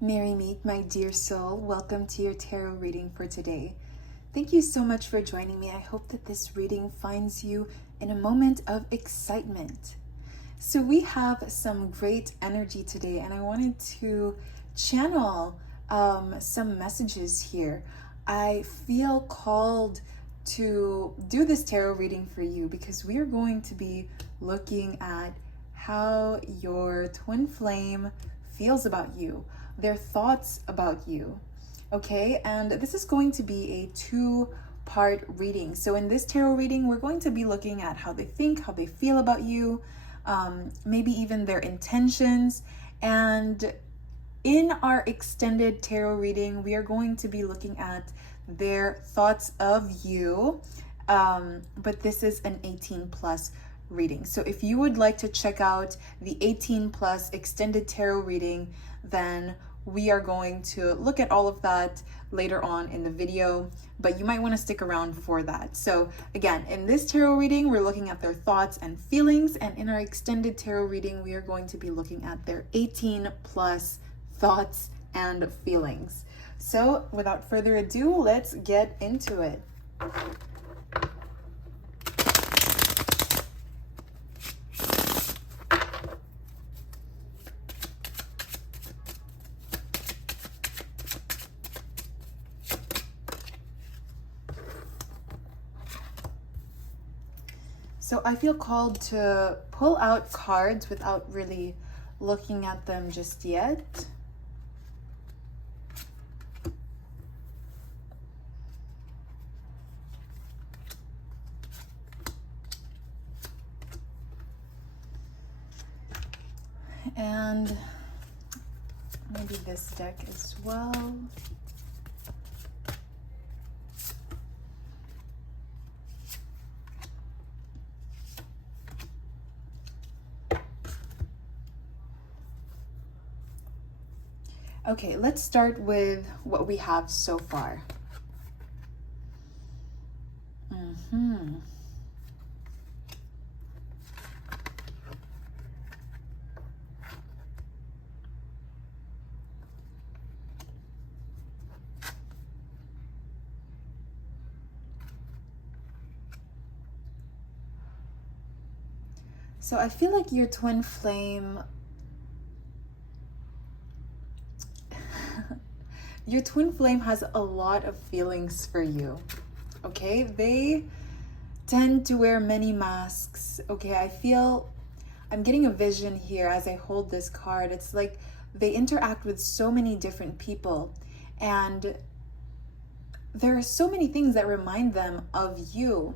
Merry meet, my dear soul. Welcome to your tarot reading for today. Thank you so much for joining me. I hope that this reading finds you in a moment of excitement. So we have some great energy today, and I wanted to channel some messages here. I feel called to do this tarot reading for you because we are going to be looking at how your twin flame feels about you, their thoughts about you. Okay, and this is going to be a two-part reading. So in this tarot reading, we're going to be looking at how they think, how they feel about you, maybe even their intentions. And in our extended tarot reading, we are going to be looking at their thoughts of you. But this is an 18 plus reading. So if you would like to check out the 18 plus extended tarot reading, then we are going to look at all of that later on in the video, but you might want to stick around for that. So again, in this tarot reading, we're looking at their thoughts and feelings, and in our extended tarot reading, we are going to be looking at their 18 plus thoughts and feelings. So without further ado, let's get into it. So I feel called to pull out cards without really looking at them just yet. And maybe this deck as well. Okay, let's start with what we have so far. So I feel like your twin flame, your twin flame has a lot of feelings for you, okay? They tend to wear many masks, okay? I'm getting a vision here as I hold this card. It's like they interact with so many different people, and there are so many things that remind them of you.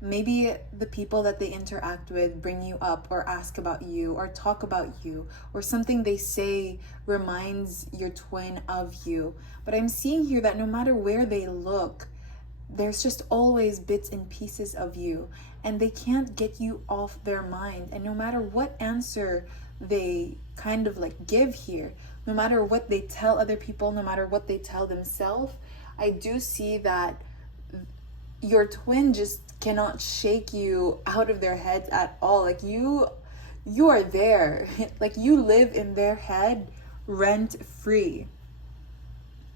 Maybe the people that they interact with bring you up or ask about you or talk about you, or something they say reminds your twin of you. But I'm seeing here that no matter where they look, there's just always bits and pieces of you, and they can't get you off their mind. And no matter what answer they kind of like give here, no matter what they tell other people, no matter what they tell themselves, I do see that your twin just cannot shake you out of their heads at all. Like you are there. Like you live in their head rent free.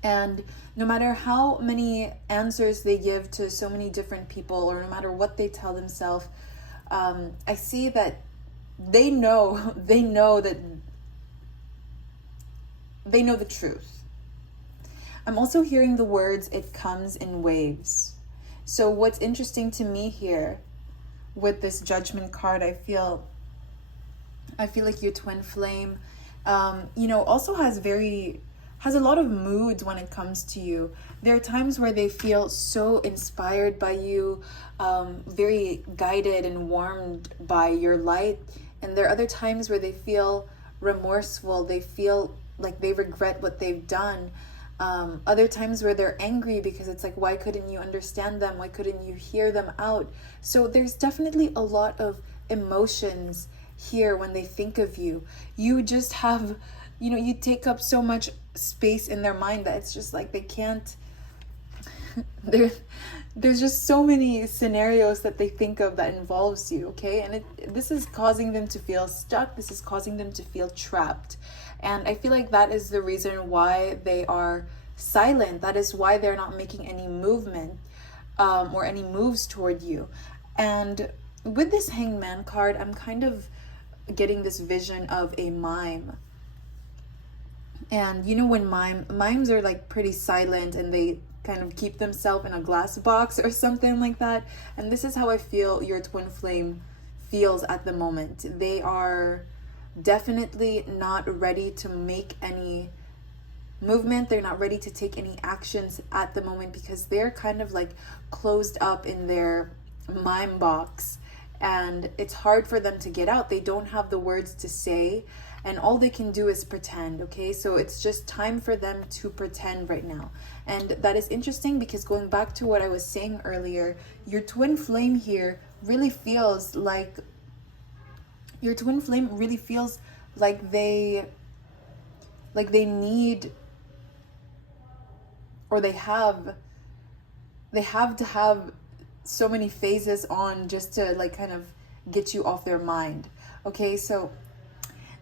And no matter how many answers they give to so many different people, or no matter what they tell themselves, I see that they know the truth. I'm also hearing the words, it comes in waves. So what's interesting to me here with this Judgment card, I feel like your twin flame, also has a lot of moods when it comes to you. There are times where they feel so inspired by you, very guided and warmed by your light. And there are other times where they feel remorseful. They feel like they regret what they've done. Other times where they're angry because it's like, why couldn't you understand them? Why couldn't you hear them out? So there's definitely a lot of emotions here when they think of you. You just have, you take up so much space in their mind that it's just like they can't, there's just so many scenarios that they think of that involves you, okay? And this is causing them to feel stuck. This is causing them to feel trapped. And I feel like that is the reason why they are silent. That is why they're not making any movement or any moves toward you. And with this Hangman card, I'm kind of getting this vision of a mime. And you know, when mimes are like pretty silent and they kind of keep themselves in a glass box or something like that. And this is how I feel your twin flame feels at the moment. They are definitely not ready to make any movement. They're not ready to take any actions at the moment because they're kind of like closed up in their mime box, and it's hard for them to get out. They don't have the words to say, and all they can do is pretend. Okay, so it's just time for them to pretend right now. And that is interesting because going back to what I was saying earlier, your twin flame here really feels like they need, or they have to have so many phases on just to like kind of get you off their mind. Okay, so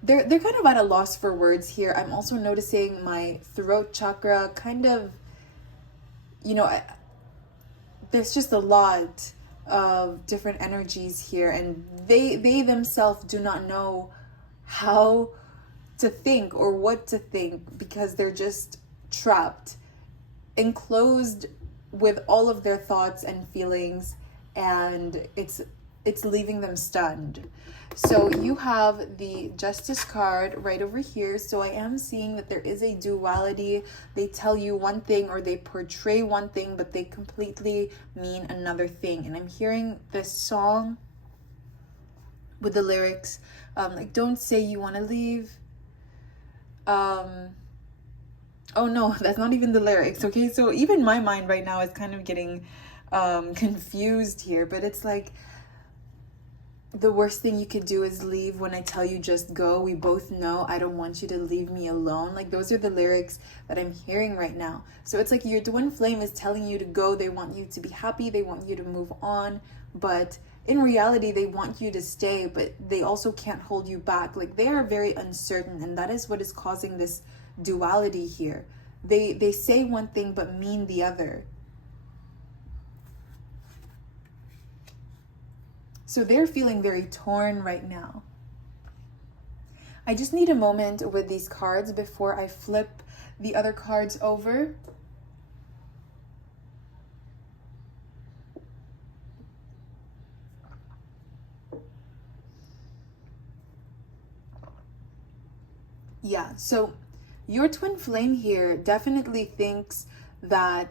they're kind of at a loss for words here. I'm also noticing my throat chakra kind of, you know, there's just a lot of different energies here, and they themselves do not know how to think or what to think because they're just trapped, enclosed with all of their thoughts and feelings, and it's leaving them stunned. So you have the Justice card right over here. So I am seeing that there is a duality. They tell you one thing or they portray one thing, but they completely mean another thing. And I'm hearing this song with the lyrics, like, don't say you want to leave. Oh no, that's not even the lyrics. Okay, so even my mind right now is kind of getting confused here, but it's like, the worst thing you could do is leave when I tell you just go. We both know I don't want you to leave me alone. Like, those are the lyrics that I'm hearing right now. So it's like your twin flame is telling you to go. They want you to be happy. They want you to move on. But in reality, they want you to stay, but they also can't hold you back. Like, they are very uncertain, and that is what is causing this duality here. They say one thing but mean the other. So they're feeling very torn right now. I just need a moment with these cards before I flip the other cards over. Yeah, so your twin flame here definitely thinks that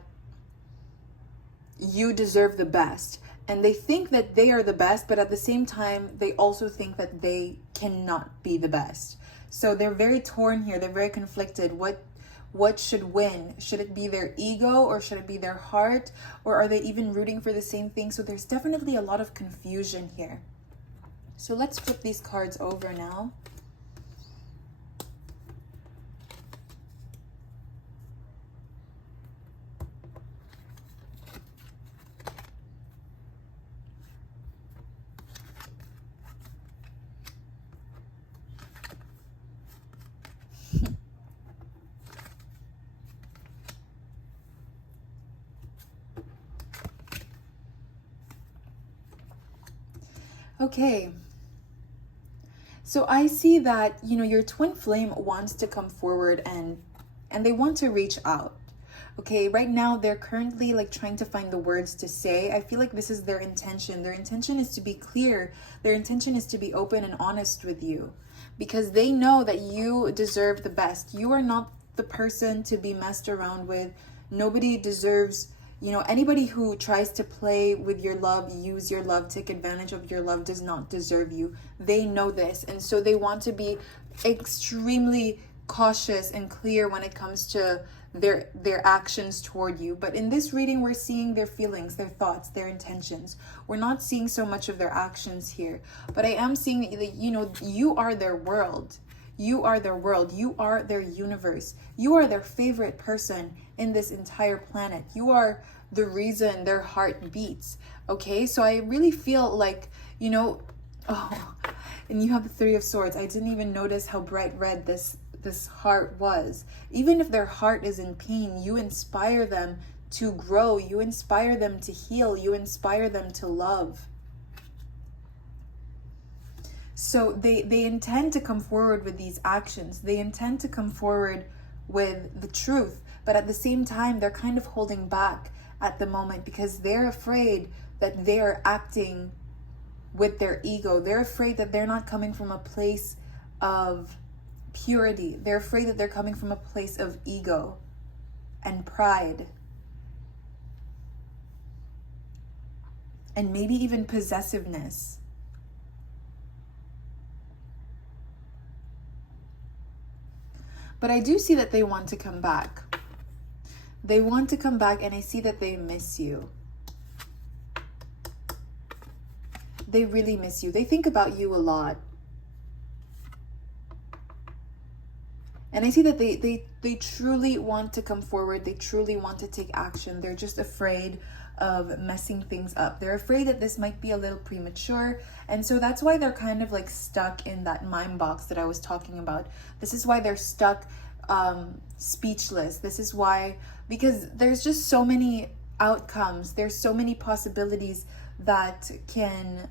you deserve the best. And they think that they are the best, but at the same time, they also think that they cannot be the best. So they're very torn here. They're very conflicted. What should win? Should it be their ego or should it be their heart? Or are they even rooting for the same thing? So there's definitely a lot of confusion here. So let's flip these cards over now. Okay, so I see that, you know, your twin flame wants to come forward and they want to reach out. Okay, right now they're currently like trying to find the words to say. I feel like this is their intention. Their intention is to be clear. Their intention is to be open and honest with you because they know that you deserve the best. You are not the person to be messed around with. Nobody deserves, you know, anybody who tries to play with your love, use your love, take advantage of your love does not deserve you. They know this. And so they want to be extremely cautious and clear when it comes to their actions toward you. But in this reading, we're seeing their feelings, their thoughts, their intentions. We're not seeing so much of their actions here. But I am seeing that, you know, you are their world. You are their world. You are their universe. You are their favorite person in this entire planet. You are the reason their heart beats. Okay, so I really feel like, you know, oh, and you have the Three of Swords. I didn't even notice how bright red this this heart was. Even if their heart is in pain, you inspire them to grow, you inspire them to heal, you inspire them to love. So they intend to come forward with these actions. They intend to come forward with the truth, but at the same time, they're kind of holding back at the moment because they're afraid that they're acting with their ego. They're afraid that they're not coming from a place of purity. They're afraid that they're coming from a place of ego and pride. And maybe even possessiveness. But I do see that they want to come back. They want to come back, and I see that they miss you. They really miss you. They think about you a lot. And I see that they truly want to come forward. They truly want to take action. They're just afraid of messing things up. They're afraid that this might be a little premature. And so that's why they're kind of like stuck in that mind box that I was talking about. This is why they're stuck speechless. This is why, because there's just so many outcomes. There's so many possibilities that can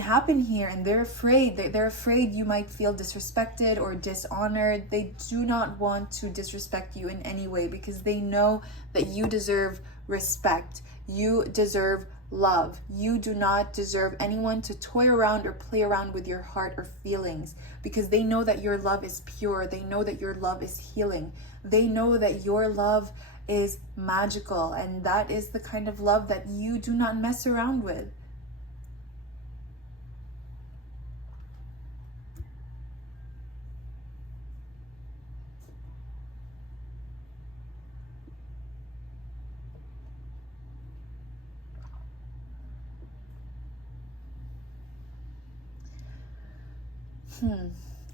happen here, and they're afraid. They're afraid you might feel disrespected or dishonored. They do not want to disrespect you in any way because they know that you deserve respect. You deserve love. You do not deserve anyone to toy around or play around with your heart or feelings because they know that your love is pure. They know that your love is healing. They know that your love is magical, and that is the kind of love that you do not mess around with.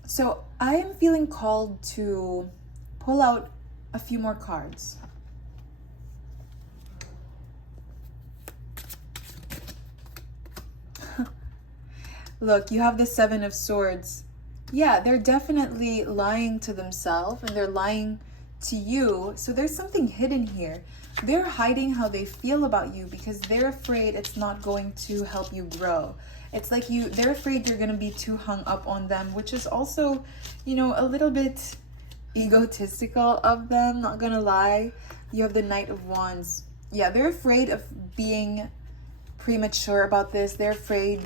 So I am feeling called to pull out a few more cards. Look, you have the Seven of Swords. Yeah, they're definitely lying to themselves and they're lying to you. So there's something hidden here. They're hiding how they feel about you because they're afraid it's not going to help you grow. It's like they're afraid you're going to be too hung up on them, which is also, a little bit egotistical of them, not going to lie. You have the Knight of Wands. Yeah, they're afraid of being premature about this. They're afraid.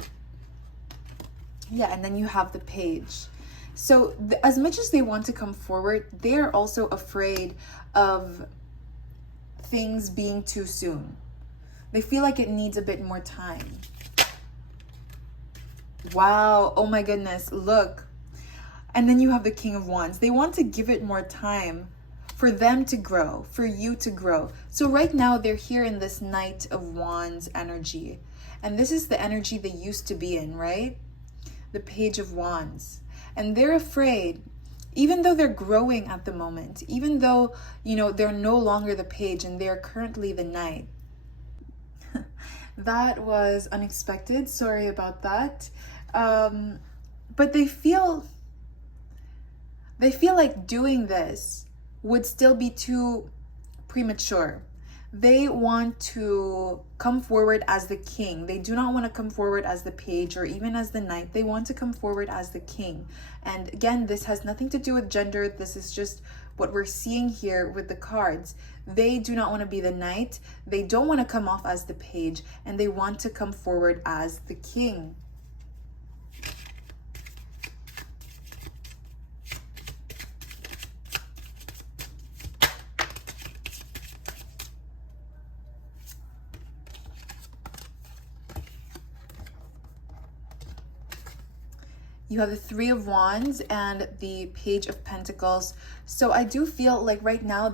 Yeah, and then you have the Page. So as much as they want to come forward, they're also afraid of things being too soon. They feel like it needs a bit more time. Wow, oh my goodness, look. And then you have the King of Wands. They want to give it more time for them to grow, for you to grow. So right now they're here in this Knight of Wands energy. And this is the energy they used to be in, right? The Page of Wands. And they're afraid, even though they're growing at the moment, even though, they're no longer the Page and they're currently the Knight. That was unexpected. Sorry about that. But they feel like doing this would still be too premature. They want to come forward as the king. They do not want to come forward as the page or even as the knight. They want to come forward as the king. And again, this has nothing to do with gender. This is just what we're seeing here with the cards. They do not want to be the knight. They don't want to come off as the page, and they want to come forward as the king. You have the Three of Wands and the Page of Pentacles. So I do feel like right now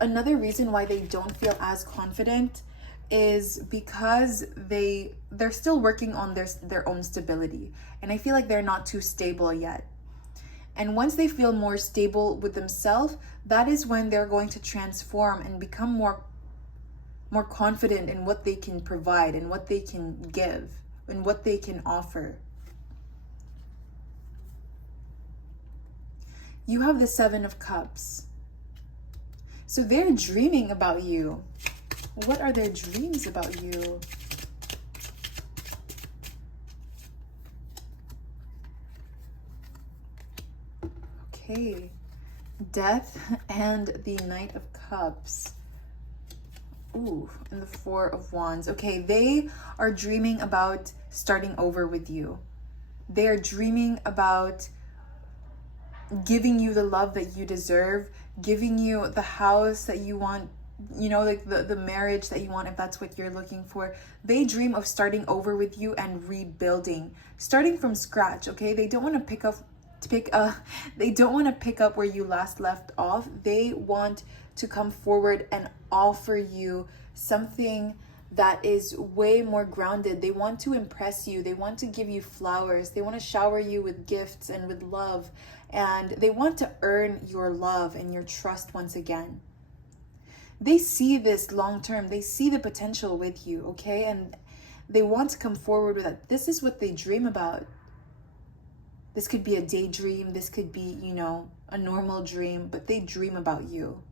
another reason why they don't feel as confident is because they're still working on their own stability. And I feel like they're not too stable yet. And once they feel more stable with themselves, that is when they're going to transform and become more confident in what they can provide and what they can give and what they can offer. You have the Seven of Cups. So they're dreaming about you. What are their dreams about you? Okay. Death and the Knight of Cups. Ooh, and the Four of Wands. Okay, they are dreaming about starting over with you. They are dreaming about giving you the love that you deserve, giving you the house that you want, you know, like the marriage that you want, if that's what you're looking for. They dream of starting over with you and rebuilding, starting from scratch. Okay, they don't want to pick up where you last left off. They want to come forward and offer you something that is way more grounded. They want to impress you. They want to give you flowers. They want to shower you with gifts and with love. And they want to earn your love and your trust once again. They see this long term. They see the potential with you, okay? And they want to come forward with that. This is what they dream about. This could be a daydream. This could be, you know, a normal dream, but they dream about you.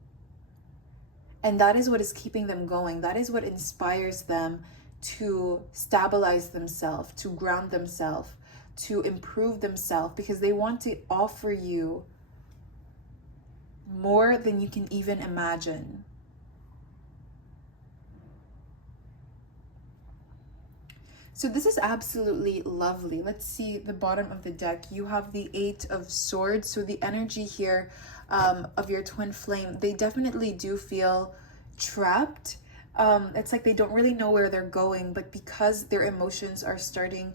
And that is what is keeping them going. That is what inspires them to stabilize themselves, to ground themselves, to improve themselves, because they want to offer you more than you can even imagine. So this is absolutely lovely. Let's see the bottom of the deck. You have the Eight of Swords. So the energy here of your twin flame, they definitely do feel trapped. It's like they don't really know where they're going, but because their emotions are starting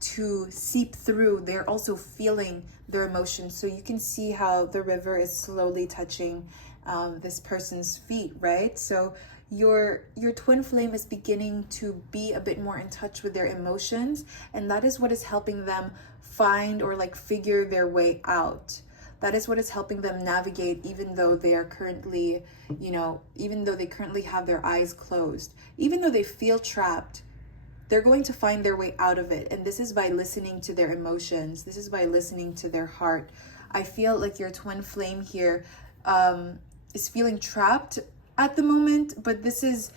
to seep through, they're also feeling their emotions. So you can see how the river is slowly touching this person's feet, right? So your twin flame is beginning to be a bit more in touch with their emotions, and that is what is helping them find or like figure their way out. That is what is helping them navigate, even though they are currently, you know, even though they currently have their eyes closed, even though they feel trapped, they're going to find their way out of it. And this is by listening to their emotions. This is by listening to their heart. I feel like your twin flame here is feeling trapped at the moment, but this is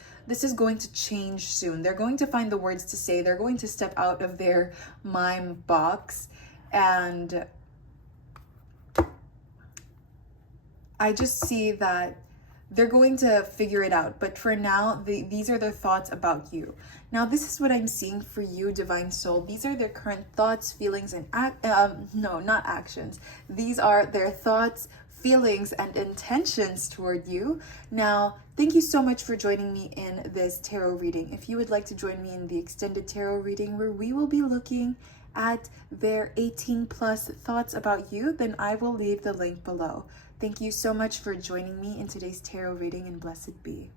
going to change soon. They're going to find the words to say. They're going to step out of their mime box, and I just see that they're going to figure it out. But for now, these are their thoughts about you. Now, this is what I'm seeing for you, Divine Soul. These are their current thoughts, feelings, and no, not actions. These are their thoughts, feelings, and intentions toward you. Now, thank you so much for joining me in this tarot reading. If you would like to join me in the extended tarot reading, where we will be looking at their 18 plus thoughts about you, then I will leave the link below. Thank you so much for joining me in today's tarot reading, and blessed be.